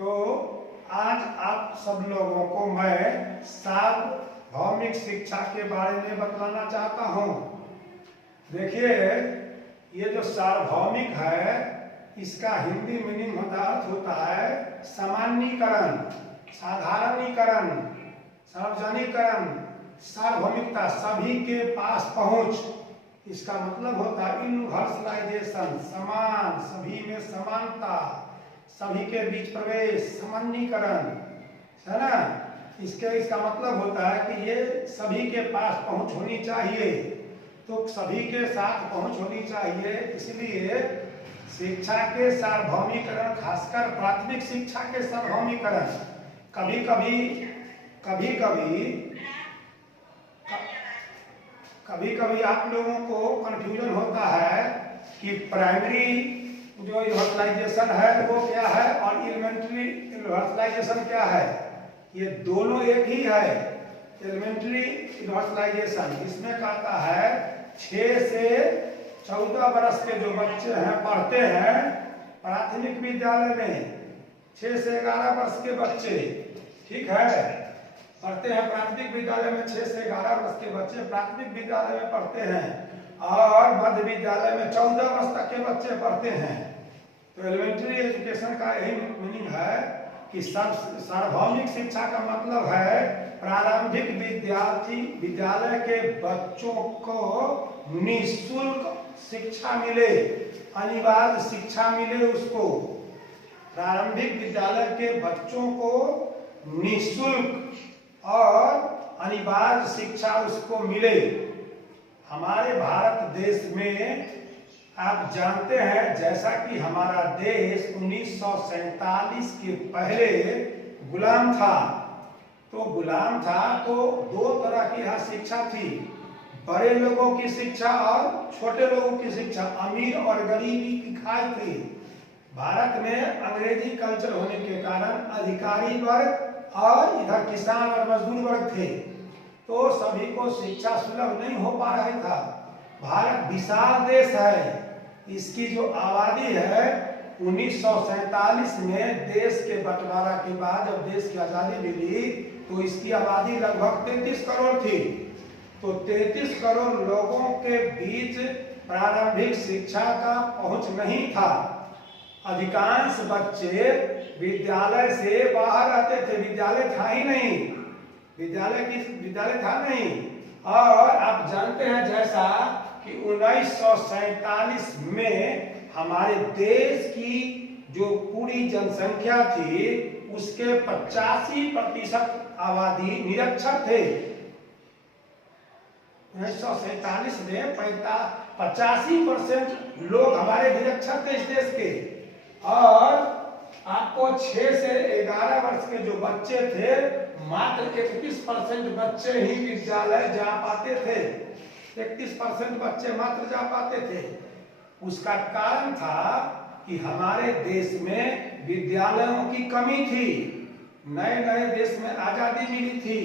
तो आज आप सब लोगों को मैं सार्वभौमिक शिक्षा के बारे में बतलाना चाहता हूँ। देखिए, ये जो सार्वभौमिक है इसका हिंदी मीनिंग होता है सामान्यीकरण, साधारणीकरण, सार्वजनिकरण, सार्वभौमिकता, सभी के पास पहुंच। इसका मतलब होता है यूनिवर्सलाइजेशन, समान, सभी में समानता, सभी के बीच प्रवेश, सामान्यीकरण, है ना। इसका मतलब होता है कि ये सभी के पास पहुंच होनी चाहिए, तो सभी के साथ पहुंच होनी चाहिए। इसलिए शिक्षा के सार्वभौमिकरण, खासकर प्राथमिक शिक्षा के सार्वभौमिकरण, कभी कभी आप लोगों को कंफ्यूजन होता है कि प्राइमरी जो यूनिवर्सलाइजेशन है वो क्या है और एलिमेंट्री यूनिवर्सलाइजेशन क्या है। ये दोनों एक ही है। एलिमेंट्री यूनिवर्सलाइजेशन इसमें कहता है 6 से 14 वर्ष के जो बच्चे हैं पढ़ते हैं प्राथमिक विद्यालय में, 6 से 11 वर्ष के बच्चे, ठीक है, पढ़ते हैं प्राथमिक विद्यालय में। 6 से 11 वर्ष के बच्चे प्राथमिक विद्यालय में पढ़ते हैं और मध्य विद्यालय में 14 वर्ष तक के बच्चे पढ़ते हैं। तो एलिमेंट्री एजुकेशन का यही मीनिंग है कि सार्वभौमिक शिक्षा का मतलब है प्रारंभिक विद्यालय के बच्चों को निःशुल्क शिक्षा मिले, अनिवार्य शिक्षा मिले उसको। प्रारंभिक विद्यालय के बच्चों को निःशुल्क और अनिवार्य शिक्षा उसको मिले। हमारे भारत देश में आप जानते हैं, जैसा कि हमारा देश 1947 के पहले गुलाम था, तो दो तरह की यहाँ शिक्षा थी, बड़े लोगों की शिक्षा और छोटे लोगों की शिक्षा, अमीर और गरीबी की खाई थी। भारत में अंग्रेजी कल्चर होने के कारण अधिकारी वर्ग और इधर किसान और मजदूर वर्ग थे, तो सभी को शिक्षा सुलभ नहीं हो पा रहा था। भारत विशाल देश है, इसकी जो आबादी है 1947 में देश के बंटवारा के बाद जब देश की आजादी मिली तो इसकी आबादी लगभग 33 करोड़ थी। तो 33 करोड़ लोगों के बीच प्रारंभिक शिक्षा का पहुंच नहीं था। अधिकांश बच्चे विद्यालय से बाहर रहते थे, विद्यालय था ही नहीं, विद्यालय था नहीं। और आप जानते हैं जैसा कि 1947 में हमारे देश की जो पूरी जनसंख्या थी उसके 85% आबादी निरक्षर थे। 1947 में 85% लोग हमारे निरक्षर थे इस देश के। और आपको 6 से 11 वर्ष के जो बच्चे थे, मात्र 31% बच्चे ही विद्यालय जा पाते थे। 31% बच्चे मात्र जा पाते थे। उसका कारण था कि हमारे देश में विद्यालयों की कमी थी। नए देश में आजादी मिली थी,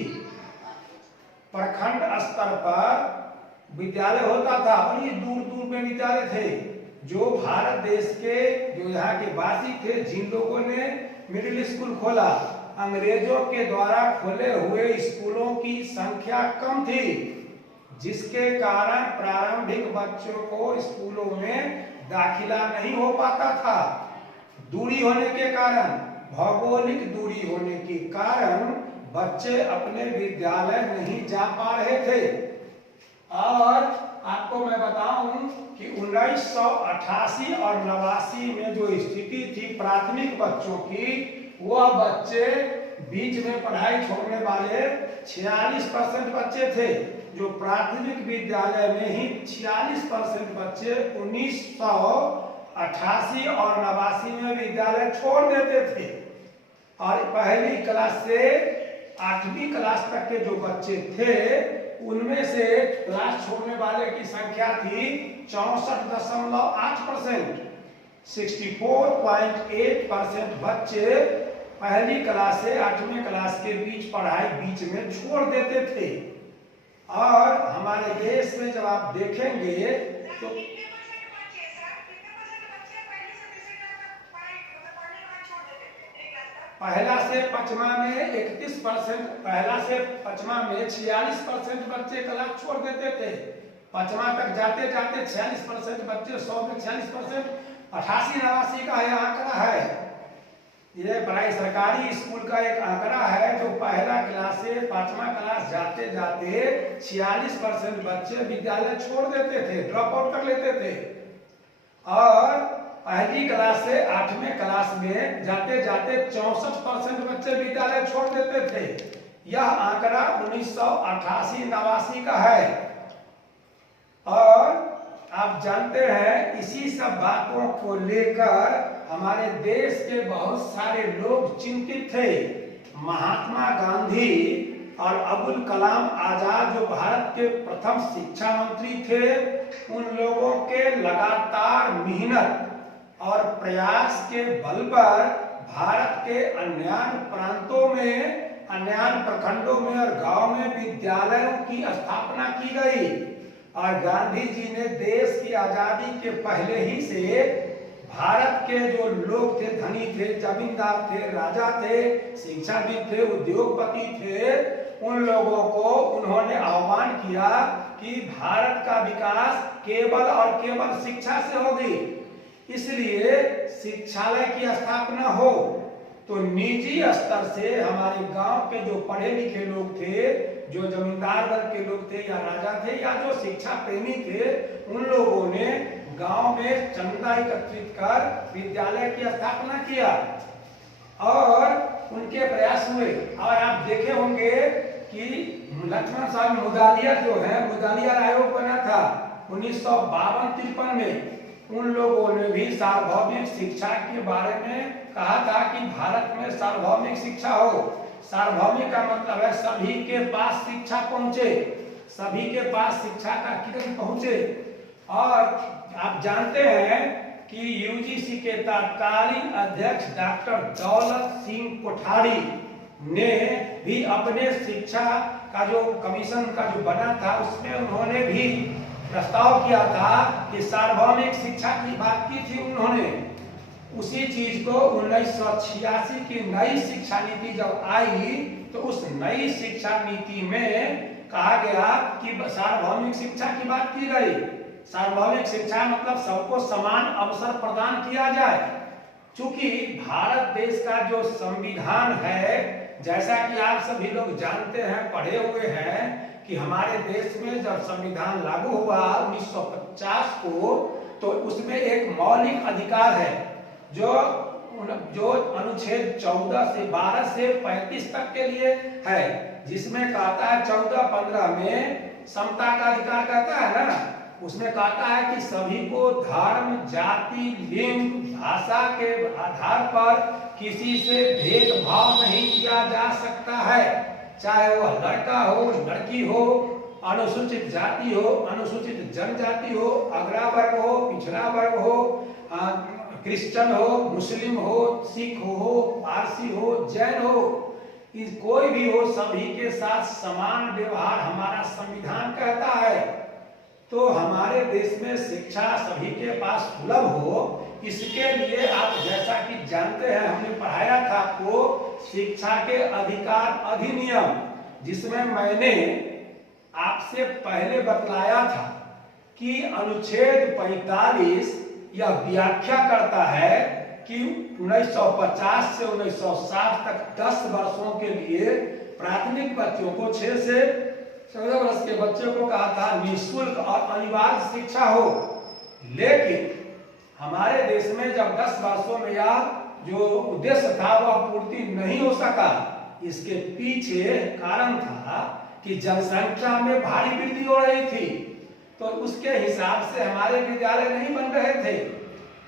प्रखंड स्तर पर विद्यालय होता था, बड़ी दूर दूर में विद्यालय थे। जो भारत देश के जो यहाँ के वासी थे, जिन लोगों ने मिडिल स्कूल खोला, अंग्रेजों के द्वारा खोले हुए स्कूलों की संख्या कम थी, जिसके कारण प्रारंभिक बच्चों को स्कूलों में दाखिला नहीं हो पाता था। दूरी होने के कारण, भौगोलिक दूरी होने के कारण बच्चे अपने विद्यालय नहीं जा पा रहे थे। और आपको मैं बताऊं कि 1988 और 89 में जो स्थिति थी प्राथमिक बच्चों की, वह बच्चे बीच में पढ़ाई छोड़ने वाले 46% बच्चे थे। जो प्राथमिक विद्यालय में ही 46% बच्चे 1988 और 89 में विद्यालय छोड़ देते थे। और पहली क्लास से 8वीं क्लास तक के जो बच्चे थे, उनमें से क्लास छोड़ने वाले की संख्या थी 64.8%। 64.8% बच्चे पहली क्लास से 8वीं क्लास के बीच पढ़ाई बीच में छोड़ देते थे। और हमारे देश में जब आप देखेंगे तो पहला से पचमा में 31%, पहला से पचमा में 46% बच्चे क्लास छोड़ देते थे। पचमा तक जाते जाते 46% बच्चे, 100 में 46%, 88-89 का यह आंकड़ा है। ये बड़ा सरकारी स्कूल का एक आंकड़ा है, जो पहला क्लास से पांचवा क्लास जाते जाते 46% बच्चे विद्यालय छोड़ देते थे, ड्रॉप आउट कर लेते थे। और पहली क्लास से 8वें क्लास में जाते जाते 64% बच्चे विद्यालय छोड़ देते थे। यह आंकड़ा 1988-89 का है। और आप जानते हैं, इसी सब बातों को लेकर हमारे देश के बहुत सारे लोग चिंतित थे। महात्मा गांधी और अबुल कलाम आजाद, जो भारत के प्रथम शिक्षा मंत्री थे, उन लोगों के लगातार मेहनत और प्रयास के बल पर भारत के अन्य प्रांतों में, अन्य प्रखंडों में और गांव में विद्यालयों की स्थापना की गई। और गांधी जी ने देश की आजादी के पहले ही से भारत के जो लोग थे, धनी थे, जमींदार थे, राजा थे, शिक्षाविद थे, उद्योगपति थे, उन लोगों को उन्होंने आह्वान किया कि भारत का विकास केवल और केवल शिक्षा से होगी, इसलिए शिक्षालय की स्थापना हो। तो निजी स्तर से हमारे गांव के जो पढ़े लिखे लोग थे, जो जमींदार वर्ग के लोग थे या राजा थे या जो शिक्षा प्रेमी थे, उन लोगों ने गांव में चंदा एकत्रित कर विद्यालय की स्थापना किया और उनके प्रयास हुए। और आप देखे होंगे कि लक्ष्मण साहब मुदालिया जो है, मुदालिया आयोग बना था 1952-53 में। उन लोगों ने भी सार्वभौमिक शिक्षा के बारे में कहा था कि भारत में सार्वभौमिक शिक्षा हो। सार्वभौमिक का मतलब है सभी के पास शिक्षा पहुंचे, सभी के पास शिक्षा का किरण पहुंचे। और आप जानते हैं कि यूजीसी के तत्कालीन अध्यक्ष डॉक्टर दौलत सिंह कोठारी ने भी अपने शिक्षा का जो कमीशन का जो बना था, उसमें उन्होंने भी प्रस्ताव किया था कि सार्वभौमिक शिक्षा की बात की थी उन्होंने। उसी चीज को 1986 की नई शिक्षा नीति जब आई, तो उस नई शिक्षा नीति में कहा गया कि सार्वभौमिक शिक्षा की बात की गई। सार्वभौमिक शिक्षा मतलब सबको समान अवसर प्रदान किया जाए। चूंकि भारत देश का जो संविधान है, जैसा कि आप सभी लोग जानते हैं, पढ़े हुए हैं, कि हमारे देश में जब संविधान लागू हुआ 1950 को, तो उसमें एक मौलिक अधिकार है जो अनुच्छेद 14 से 12 से 35 तक के लिए है, जिसमें कहता है 14-15 में समता का अधिकार कहता है ना, उसमें कहता है कि सभी को धर्म, जाति, लिंग, भाषा के आधार पर किसी से भेदभाव नहीं किया जा सकता है, चाहे वह लड़का हो, लड़की हो, अनुसूचित जाति हो, अनुसूचित जनजाति हो, अग्रा वर्ग हो, पिछड़ा वर्ग हो, क्रिश्चियन हो, मुस्लिम हो, सिख हो, पारसी हो, जैन हो, कोई भी हो, सभी के साथ समान व्यवहार हमारा संविधान कहता है। तो हमारे देश में शिक्षा सभी के पास सुलभ हो, इसके लिए आप जैसा कि जानते हैं, हमने पढ़ाया था आपको शिक्षा के अधिकार अधिनियम, जिसमें मैंने आपसे पहले बतलाया था कि अनुच्छेद 45 यह व्याख्या करता है कि 1950 से 1960 तक 10 वर्षों के लिए प्राथमिक बच्चों को 6 से 14 वर्ष के बच्चों को कहा था निःशुल्क और अनिवार्य शिक्षा हो। लेकिन हमारे देश में जब 10 वर्षों में यह जो उद्देश्य था वह पूर्ति नहीं हो सका, इसके पीछे कारण था कि जनसंख्या में भारी वृद्धि हो रही थी, तो उसके हिसाब से हमारे विद्यालय नहीं बन रहे थे।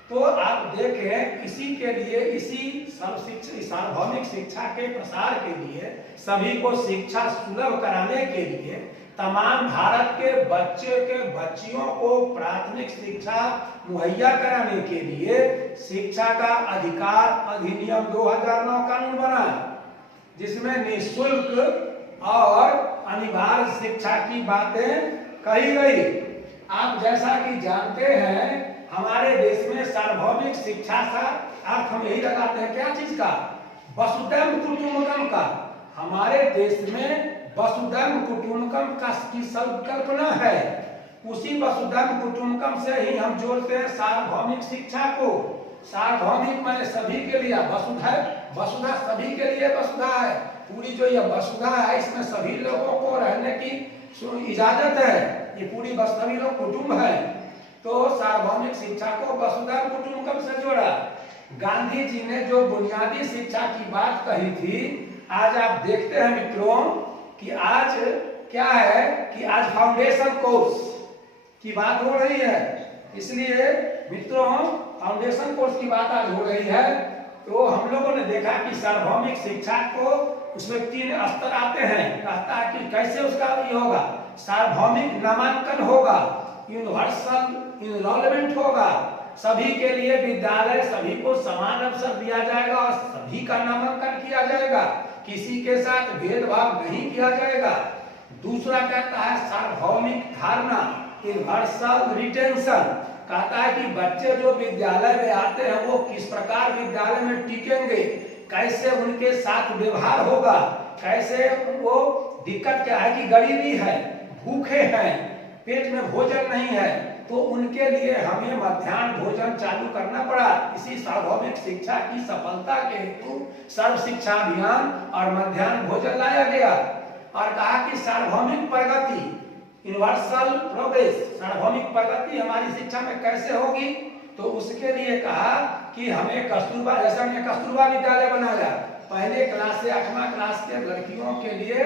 तो आप देखें, इसी के लिए, इसी सार्वभौमिक शिक्षा के प्रसार के लिए, सभी को शिक्षा सुलभ कराने के लिए, तमाम भारत के बच्चियों को प्राथमिक शिक्षा मुहैया कराने के लिए शिक्षा का अधिकार अधिनियम 2009 कानून बना, जिसमें निःशुल्क और अनिवार्य शिक्षा की बातें कही गई। आप जैसा कि जानते हैं, हमारे देश में सार्वभौमिक शिक्षा का अर्थ हम यही लगाते हैं, क्या चीज का, वसुधैव कुटुंबकम का, हमारे देश में वसुधैव कुटुंबकम का की संकल्पना है। उसी वसुधैव कुटुंबकम से ही हम जोड़ते हैं सार्वभौमिक शिक्षा को। सार्वभौमिक माने सभी के लिए, वसुधा सभी के लिए वसुधा है। पूरी जो ये वसुधा है इसमें सभी लोगों को रहने की इजाजत है। ये पूरी सभी लोग कुटुंब है। तो सार्वभौमिक शिक्षा को वसुधैव कुटुंबकम से जोड़ा। गांधी जी ने जो बुनियादी शिक्षा की बात कही थी, आज आप देखते हैं मित्रों कि आज क्या है कि आज फाउंडेशन कोर्स की बात हो रही है। इसलिए मित्रों फाउंडेशन कोर्स की बात आज हो रही है। तो हम लोगों ने देखा कि सार्वभौमिक शिक्षा को उसमें 3 स्तर आते हैं। कहता है कि कैसे उसका ये होगा, सार्वभौमिक नामांकन होगा, यूनिवर्सल इनरोलमेंट होगा, सभी के लिए विद्यालय, सभी को समान अवसर दिया जाएगा और सभी का नामांकन किया जाएगा, किसी के साथ भेदभाव नहीं किया जाएगा। दूसरा कहता है सार्वभौमिक धारणा, यूनिवर्सल रिटेंशन, कहता है कि बच्चे जो विद्यालय में आते हैं वो किस प्रकार विद्यालय में टिकेंगे, कैसे उनके साथ व्यवहार होगा, कैसे वो दिक्कत क्या है कि गरीबी है, भूखे हैं, पेट में भोजन नहीं है, तो उनके लिए हमें मध्याह्न भोजन चालू करना पड़ा। इसी सार्वभौमिक शिक्षा की सफलता के हेतु सर्व शिक्षा अभियान और मध्याह्न भोजन लाया गया। और कहा कि सार्वभौमिक प्रगति, यूनिवर्सल प्रोग्रेस, सार्वभौमिक प्रगति हमारी शिक्षा में कैसे होगी, तो उसके लिए कहा कि हमें कस्तूरबा, जैसे हमने कस्तूरबा विद्यालय बनाया, पहले क्लास से 8वां क्लास के लड़कियों के लिए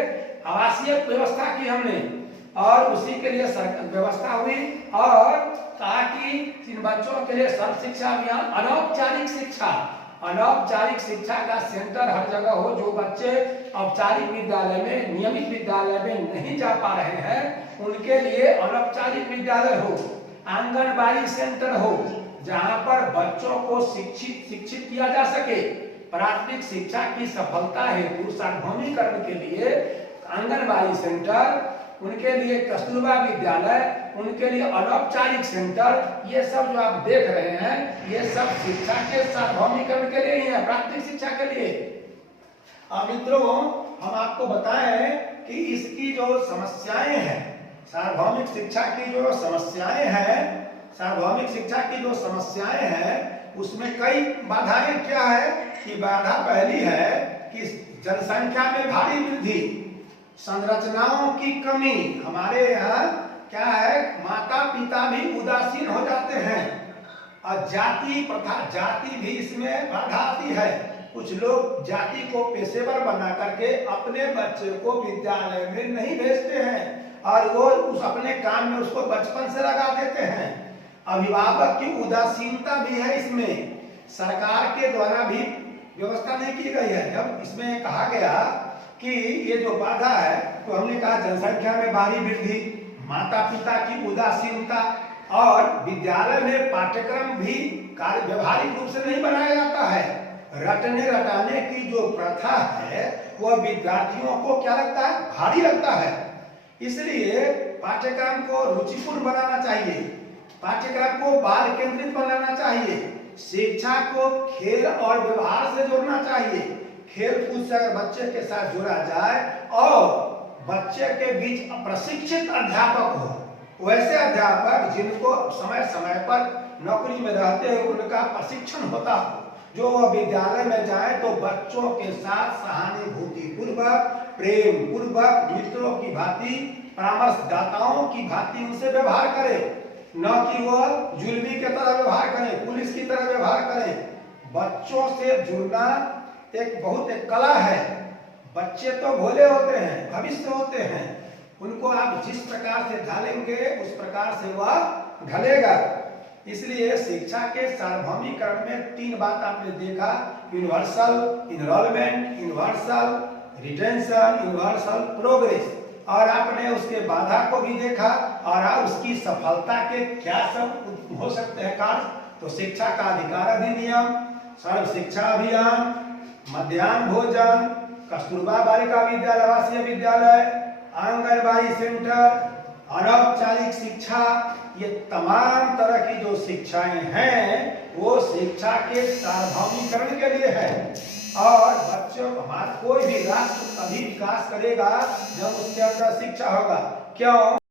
आवासीय व्यवस्था की हमने, और उसी के लिए व्यवस्था हुई। और कहा कि इन बच्चों के लिए सर्व शिक्षा अभियान, अनौपचारिक शिक्षा, अनौपचारिक शिक्षा का सेंटर हर जगह हो। जो बच्चे औपचारिक विद्यालय में, नियमित विद्यालय में नहीं जा पा रहे हैं, उनके लिए अनौपचारिक विद्यालय हो, आंगनबाड़ी सेंटर हो, जहां पर बच्चों को शिक्षित किया जा सके। प्राथमिक शिक्षा की सफलता हेतु सार्वभौमिकरण के लिए आंगनबाड़ी सेंटर, उनके लिए कस्तूरबा विद्यालय, उनके लिए अनौपचारिक सेंटर, ये सब जो आप देख रहे हैं ये सब शिक्षा के सार्वभौमिकरण के लिए ही है, प्राथमिक शिक्षा के लिए। अब मित्रों हम आपको बताएं कि इसकी जो समस्याएं हैं, सार्वभौमिक शिक्षा की जो समस्याएं हैं, सार्वभौमिक शिक्षा की जो समस्याएं हैं उसमें कई बाधाएं क्या है कि बाधा पहली है कि जनसंख्या में भारी वृद्धि, संरचनाओं की कमी। हमारे यहाँ क्या है, माता पिता भी उदासीन हो जाते हैं और जाति प्रथा, जाति भी इसमें बाधा आती है। कुछ लोग जाति को पेशेवर बना करके अपने बच्चे को विद्यालय में नहीं भेजते हैं और वो उस अपने काम में उसको बचपन से लगा देते हैं। अभिभावक की उदासीनता भी है इसमें, सरकार के द्वारा भी व्यवस्था नहीं की गई है। जब इसमें कहा गया कि ये जो बाधा है, तो हमने कहा जनसंख्या में भारी वृद्धि, माता पिता की उदासीनता, और विद्यालय में पाठ्यक्रम भी व्यवहारिक रूप से नहीं बनाया जाता है। रटने रटाने की जो प्रथा है वह विद्यार्थियों को क्या लगता है, भारी लगता है। इसलिए पाठ्यक्रम को रुचिपूर्ण बनाना चाहिए, पाठ्यक्रम को बाल केंद्रित बनाना चाहिए, शिक्षा को खेल और व्यवहार से जोड़ना चाहिए। खेल कूद से अगर बच्चे के साथ जोड़ा जाए और बच्चे के बीच प्रशिक्षित अध्यापक हो, वैसे अध्यापक जिनको समय समय पर नौकरी में रहते हुए उनका प्रशिक्षण होता हो, जो विद्यालय में जाए तो बच्चों के साथ सहानुभूति पूर्वक, प्रेम पूर्वक, मित्रों की भांति, परामर्शदाताओं की भांति उनसे व्यवहार करे, न कि वह जुल्मी के तरह व्यवहार करें, पुलिस की तरह व्यवहार करें। बच्चों से जुड़ना एक कला है। बच्चे तो भोले होते हैं, भविष्य होते हैं, उनको आप जिस प्रकार से ढालेंगे उस प्रकार से वह ढलेगा। इसलिए शिक्षा के सार्वभौमिकरण में 3 बात आपने देखा, universal enrolment, universal retention, universal progress, और आपने उसके बाधा को भी देखा और उसकी सफलता के क्या सब हो सकते हैं कार्य। तो शिक्षा का अधिकार अधिनियम, सर्व शिक्षा अभियान, मध्याह्न भोजन, कस्तूरबा बालिका विद्यालय, आवासीय विद्यालय, आंगनबाड़ी सेंटर, अनौपचारिक शिक्षा, ये तमाम तरह की जो शिक्षाएं हैं वो शिक्षा के सार्वभौमिकरण के लिए है। और बच्चों हमारा कोई भी राष्ट्र तभी विकास करेगा जब उसके अंदर शिक्षा होगा। क्यों?